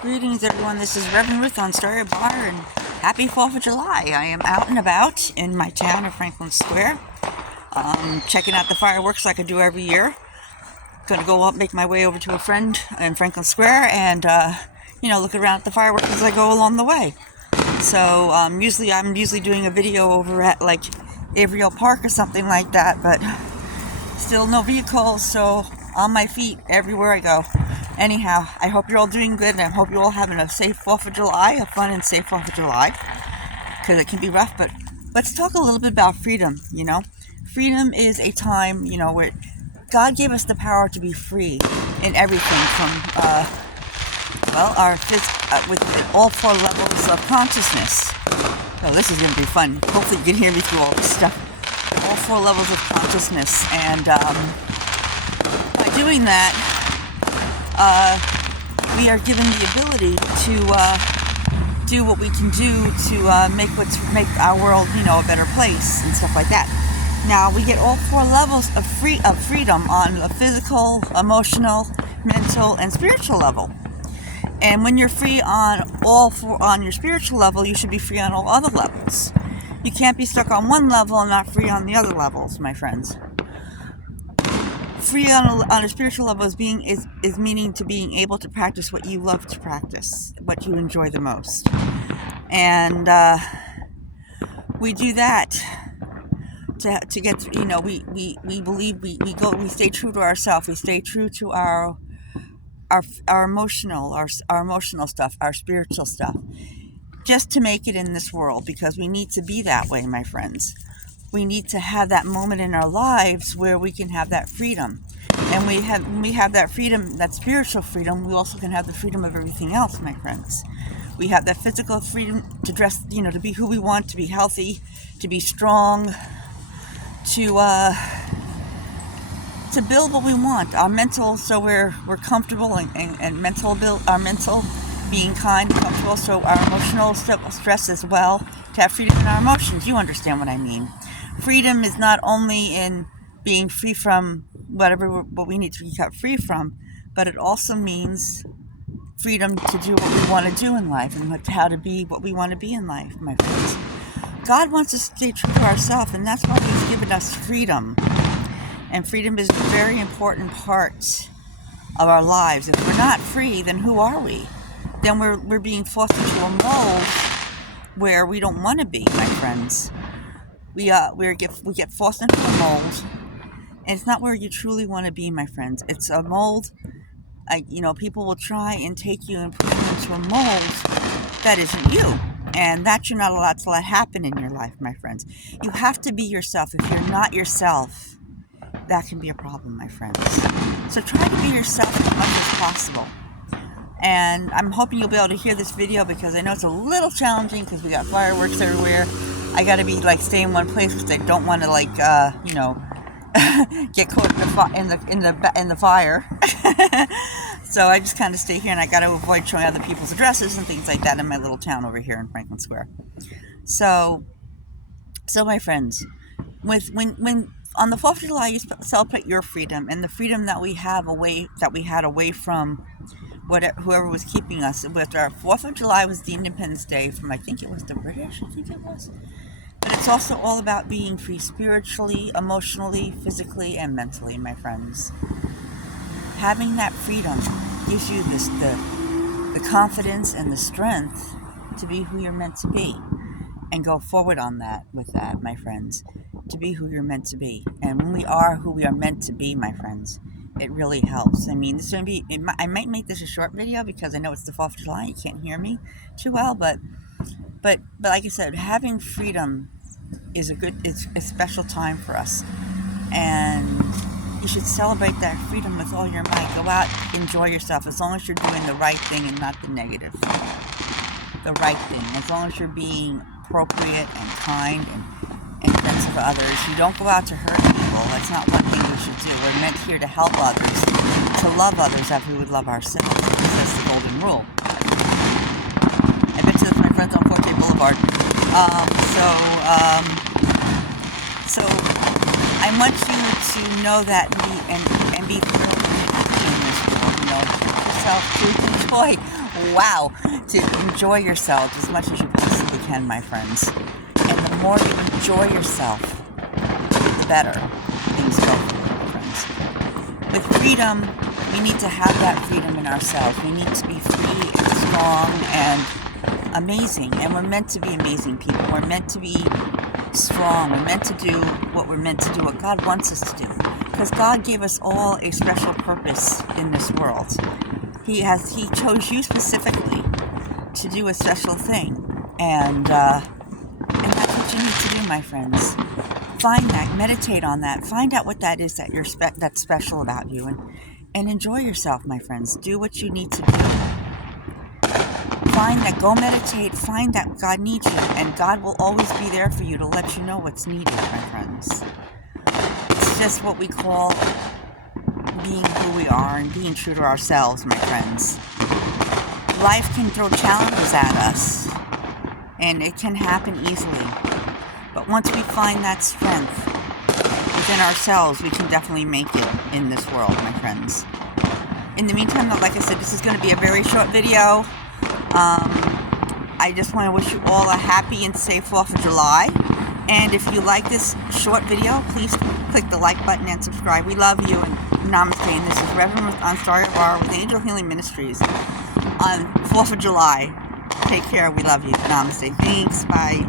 Greetings, everyone. This is Reverend Ruth on Story Bar, and happy 4th of July. I am out and about in my town of Franklin Square, checking out the fireworks like I do every year. Going to go up, make my way over to a friend in Franklin Square, and look around at the fireworks as I go along the way. So I'm usually doing a video over at like Averill Park or something like that, but still no vehicles, so on my feet everywhere I go. Anyhow, I hope you're all doing good, and I hope you're all having a safe 4th of July, a fun and safe 4th of July, because it can be rough. But let's talk a little bit about freedom. Freedom is a time, where God gave us the power to be free in everything from, with all 4 levels of consciousness. Oh, this is going to be fun. Hopefully you can hear me through all this stuff. All 4 levels of consciousness, and by doing that, we are given the ability to do what we can do to make our world, a better place and stuff like that. Now we get all 4 levels of freedom on a physical, emotional, mental, and spiritual level. And when you're free on all 4 on your spiritual level, you should be free on all other levels. You can't be stuck on one level and not free on the other levels, my friends. Free on a spiritual level is meaning to being able to practice what you love to practice, what you enjoy the most. And we do that to get through, we believe we stay true to ourselves, we stay true to our emotional stuff, our spiritual stuff, just to make it in this world, because we need to be that way, my friends. We need to have that moment in our lives where we can have that freedom. And when we have that freedom, that spiritual freedom, we also can have the freedom of everything else, my friends. We have that physical freedom to dress, to be who we want, to be healthy, to be strong, to build what we want. Our mental, so we're comfortable, and our mental being kind and comfortable, so our emotional stress as well, to have freedom in our emotions. You understand what I mean. Freedom is not only in being free from what we need to be cut free from, but it also means freedom to do what we want to do in life, and how to be what we want to be in life, my friends. God wants us to stay true to ourselves, and that's why He's given us freedom. And freedom is a very important part of our lives. If we're not free, then who are we? Then we're being forced into a mold where we don't want to be, my friends. We get forced into a mold, and it's not where you truly want to be, my friends. It's a mold. People will try and take you and put you into a mold that isn't you, and that you're not allowed to let happen in your life, my friends. You have to be yourself. If you're not yourself, that can be a problem, my friends. So try to be yourself as much as possible. And I'm hoping you'll be able to hear this video, because I know it's a little challenging because we got fireworks everywhere. I got to be stay in one place because I don't want to get caught in the fire. So I just kind of stay here, and I got to avoid showing other people's addresses and things like that in my little town over here in Franklin Square. So my friends, when on the 4th of July you celebrate your freedom, and the freedom that we had away from whoever was keeping us. With our 4th of July was the Independence Day from, I think it was the British, But it's also all about being free spiritually, emotionally, physically, and mentally, my friends. Having that freedom gives you the confidence and the strength to be who you're meant to be, and go forward with that, my friends, to be who you're meant to be. And when we are who we are meant to be, my friends, it really helps. I mean, I might make this a short video because I know it's the 4th of July. You can't hear me too well, but like I said, having freedom is a special time for us, and you should celebrate that freedom with all your might. Go out, enjoy yourself, as long as you're doing the right thing and not the negative thing. The right thing, as long as you're being appropriate and kind and friendly to others. You don't go out to hurt people. That's not one thing we should do. We're meant here to help others, to love others as we would love ourselves. That's the golden rule. I bet you that's my friends on Forte Boulevard. So I want you to know that and be thrilled in this world. Treat yourself, to enjoy wow, to enjoy yourself as much as you possibly can, my friends. And the more you enjoy yourself, the better things go for you, my friends. With freedom, we need to have that freedom in ourselves. We need to be free and strong and amazing. And we're meant to be amazing people. We're meant to be strong. We're meant to do what we're meant to do, what God wants us to do. Because God gave us all a special purpose in this world. He chose you specifically to do a special thing. And that's what you need to do, my friends. Find that, meditate on that, find out what that is that that's special about you, and enjoy yourself, my friends. Do what you need to do. Find that, go meditate, find that God needs you, and God will always be there for you to let you know what's needed, my friends. It's just what we call being who we are and being true to ourselves, my friends. Life can throw challenges at us, and it can happen easily. But once we find that strength within ourselves, we can definitely make it in this world, my friends. In the meantime, like I said, this is going to be a very short video. I just want to wish you all a happy and safe 4th of July. And if you like this short video, please click the like button and subscribe. We love you, and Namaste. And this is Reverend Ruth on Story of Horror with Angel Healing Ministries on 4th of July. Take care. We love you. Namaste. Thanks. Bye.